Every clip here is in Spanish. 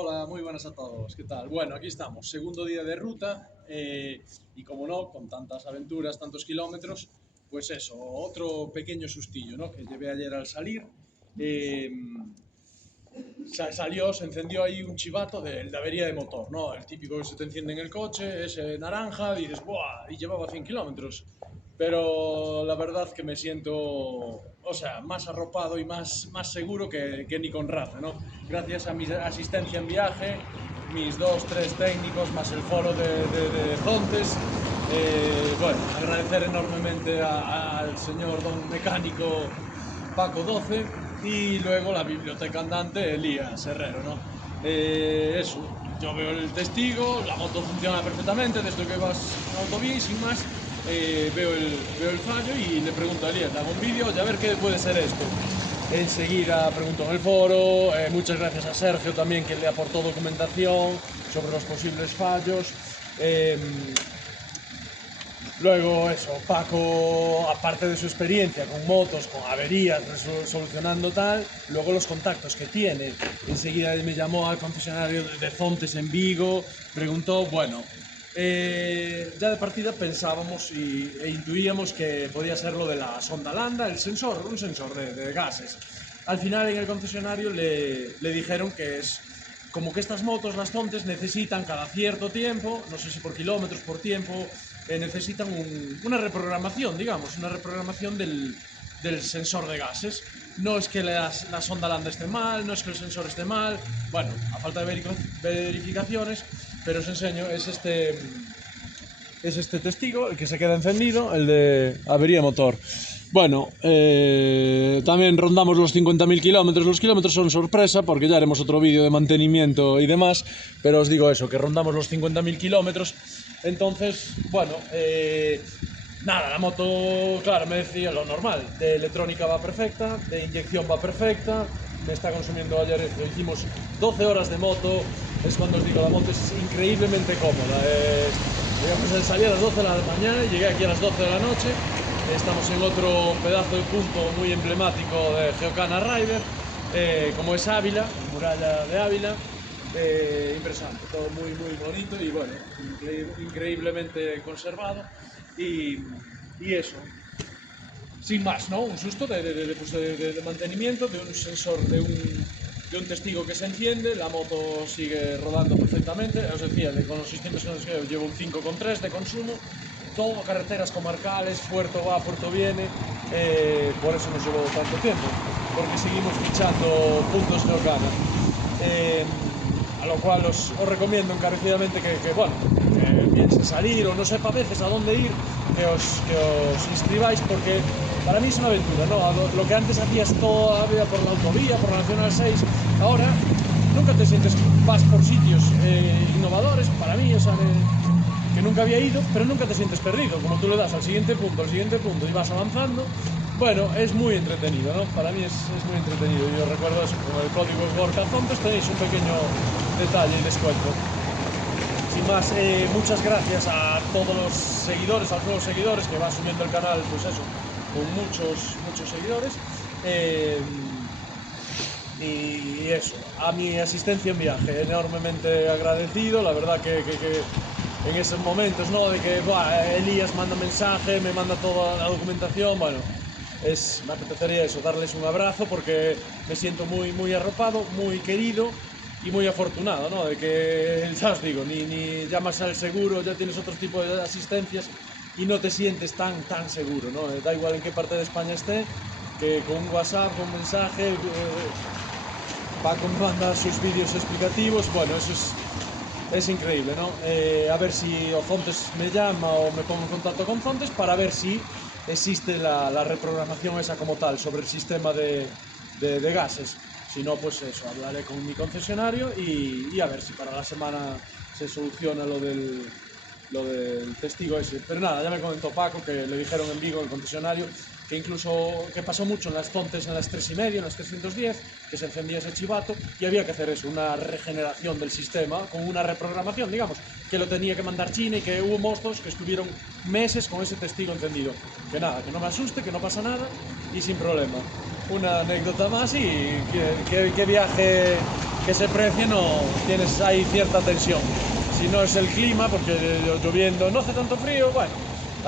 Hola, muy buenas a todos. ¿Qué tal? Bueno, aquí estamos, segundo día de ruta y como no, con tantas aventuras, tantos kilómetros, pues eso, otro pequeño sustillo, ¿no? Que llevé ayer al salir. eh, Salió, se encendió ahí un chivato de avería de motor, ¿no? El típico que se te enciende en el coche, ese naranja, dices, ¡buah! Y llevaba 100 kilómetros. Pero la verdad que me siento, o sea, más arropado y más seguro que ni con Rafa, ¿no? Gracias a mi asistencia en viaje, mis dos, tres técnicos, más el foro de Zontes. Bueno, agradecer enormemente al señor don mecánico Paco 12 y luego la biblioteca andante Elías Herrero, ¿no? Eso, yo veo el testigo, la moto funciona perfectamente desde que vas en autovía sin más. Veo el fallo y le pregunto a Elías, hago un vídeo, a ver qué puede ser esto. Enseguida pregunto en el foro, muchas gracias a Sergio también que le aportó documentación sobre los posibles fallos. Eh, Luego eso, Paco, aparte de su experiencia con motos, con averías, solucionando tal, luego los contactos que tiene. Enseguida me llamó al concesionario de Zontes en Vigo, preguntó, bueno, ya de partida pensábamos e intuíamos que podía ser lo de la sonda Landa, el sensor, un sensor de gases. Al final en el concesionario le dijeron que es como que estas motos, las Zontes, necesitan cada cierto tiempo, no sé si por kilómetros, por tiempo, necesitan una reprogramación, digamos, una reprogramación del sensor de gases. No es que la sonda Landa esté mal, no es que el sensor esté mal, bueno, a falta de verificaciones, pero os enseño, es este testigo, el que se queda encendido, el de avería motor. Bueno, también rondamos los 50.000 kilómetros. Los kilómetros son sorpresa porque ya haremos otro vídeo de mantenimiento y demás, pero os digo eso, que rondamos los 50.000 kilómetros. Entonces, bueno, nada, la moto, claro, me decía lo normal, de electrónica va perfecta, de inyección va perfecta, me está consumiendo ayer, hicimos 12 horas de moto, es cuando os digo, la moto es increíblemente cómoda. Digamos, salí a las 12 de la mañana y llegué aquí a las 12 de la noche. Estamos en otro pedazo de punto muy emblemático de Geocana Rider, como es Ávila, muralla de Ávila. Impresionante, todo muy bonito y bueno, increíblemente conservado. Y, y eso, sin más, ¿no? Un susto de mantenimiento, de un sensor, de un testigo que se enciende, la moto sigue rodando perfectamente, os decía, con los 600 kilómetros llevo un 5,3 de consumo, todo carreteras comarcales, puerto va, puerto viene, por eso nos llevó tanto tiempo, porque seguimos fichando puntos Geocana. Eh, a lo cual os recomiendo encarecidamente bueno, que piensen salir o no sepa a veces a dónde ir, que os inscribáis porque para mí es una aventura, ¿no? Lo que antes hacías toda la vida por la autovía, por la Nacional 6, ahora nunca te sientes, vas por sitios innovadores, para mí, o sea, que nunca había ido, pero nunca te sientes perdido, como tú le das al siguiente punto y vas avanzando. Bueno, es muy entretenido, ¿no? Para mí es muy entretenido. Yo recuerdo eso, con el código Gorka Zontes tenéis un pequeño detalle y descuento. Sin más, muchas gracias a todos los seguidores, a los nuevos seguidores que van subiendo el canal, pues eso, con muchos seguidores. Y eso, a mi asistencia en viaje, enormemente agradecido, la verdad que en esos momentos, ¿no? De que Elías manda mensaje, me manda toda la documentación, bueno, me apetecería eso, darles un abrazo porque me siento muy arropado, muy querido y muy afortunado, ¿no? De que, ya os digo, ni llamas al seguro, ya tienes otro tipo de asistencias y no te sientes tan seguro, ¿no? Da igual en qué parte de España esté, que con un WhatsApp, con un mensaje, Paco me manda sus vídeos explicativos, bueno, eso es increíble, ¿no? A ver si o Zontes me llama o me pongo en contacto con Zontes para ver si existe la reprogramación esa como tal sobre el sistema de gases. Si no, pues eso, hablaré con mi concesionario y a ver si para la semana se soluciona lo del testigo ese. Pero nada, ya me comentó Paco que le dijeron en Vigo, el concesionario, que incluso que pasó mucho en las Zontes en las 3,5, en las 310, que se encendía ese chivato y había que hacer eso, una regeneración del sistema con una reprogramación, digamos, que lo tenía que mandar China y que hubo mozos que estuvieron meses con ese testigo encendido. Que nada, que no me asuste, que no pasa nada y sin problema. Una anécdota más y qué viaje que ese precio no tienes ahí cierta tensión. Si no es el clima, porque lloviendo no hace tanto frío, bueno,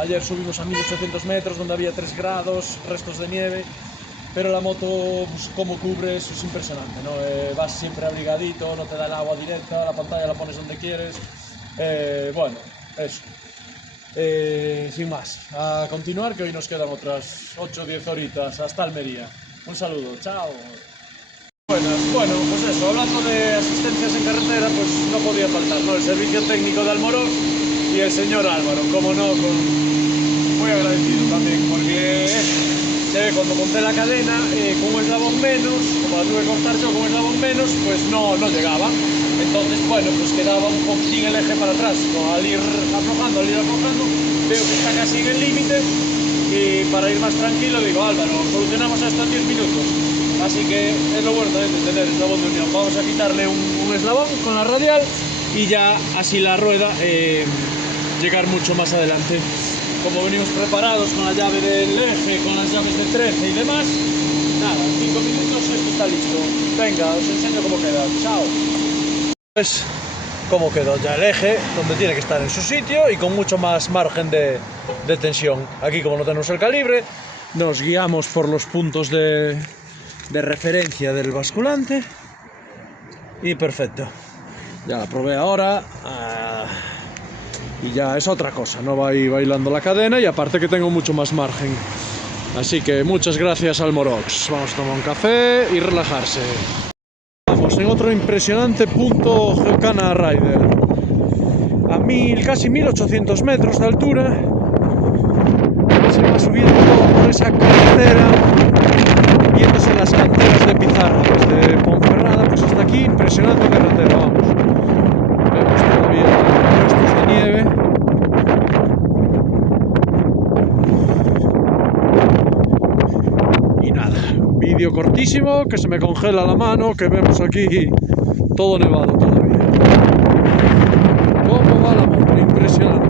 ayer subimos a 1800 metros donde había 3 grados, restos de nieve, pero la moto, pues, como cubres, es impresionante, ¿no? Vas siempre abrigadito, no te da el agua directa, la pantalla la pones donde quieres, bueno, eso. Sin más, a continuar, que hoy nos quedan otras 8 o 10 horitas hasta Almería. Un saludo, chao. Buenas, bueno, pues eso, hablando de asistencias en carretera, pues no podía faltar, ¿no? El servicio técnico de Almorox y el señor Álvaro, como no, muy agradecido también, porque cuando monté la cadena, con un eslabón menos, como la tuve que cortar yo con un eslabón menos, pues no llegaba. Entonces, bueno, pues quedaba un poquitín el eje para atrás, ¿no? Al ir aflojando, veo que está casi en el límite y para ir más tranquilo digo, Álvaro, solucionamos esto en 10 minutos. Así que es lo bueno también de tener eslabón de unión. Vamos a quitarle un eslabón con la radial y ya así la rueda llegar mucho más adelante. Como venimos preparados con la llave del eje, con las llaves de 13 y demás, nada, 5 minutos y esto está listo. Venga, os enseño cómo queda. Chao. Pues cómo quedó ya el eje, donde tiene que estar en su sitio y con mucho más margen de tensión. Aquí, como no tenemos el calibre, nos guiamos por los puntos de referencia del basculante y perfecto. Ya la probé ahora y ya es otra cosa, no va ahí bailando la cadena y aparte que tengo mucho más margen. Así que muchas gracias Almorox. Vamos a tomar un café y relajarse. Estamos en otro impresionante punto Geocana Rider, a casi 1800 metros de altura. Se va subiendo por esa carretera, viéndose las canteras de pizarra desde Ponferrada pues hasta aquí. Impresionante carretera, vamos. Vemos todavía restos de nieve. Y nada, vídeo cortísimo, que se me congela la mano, que vemos aquí todo nevado todavía. ¿Cómo va la moto? Impresionante.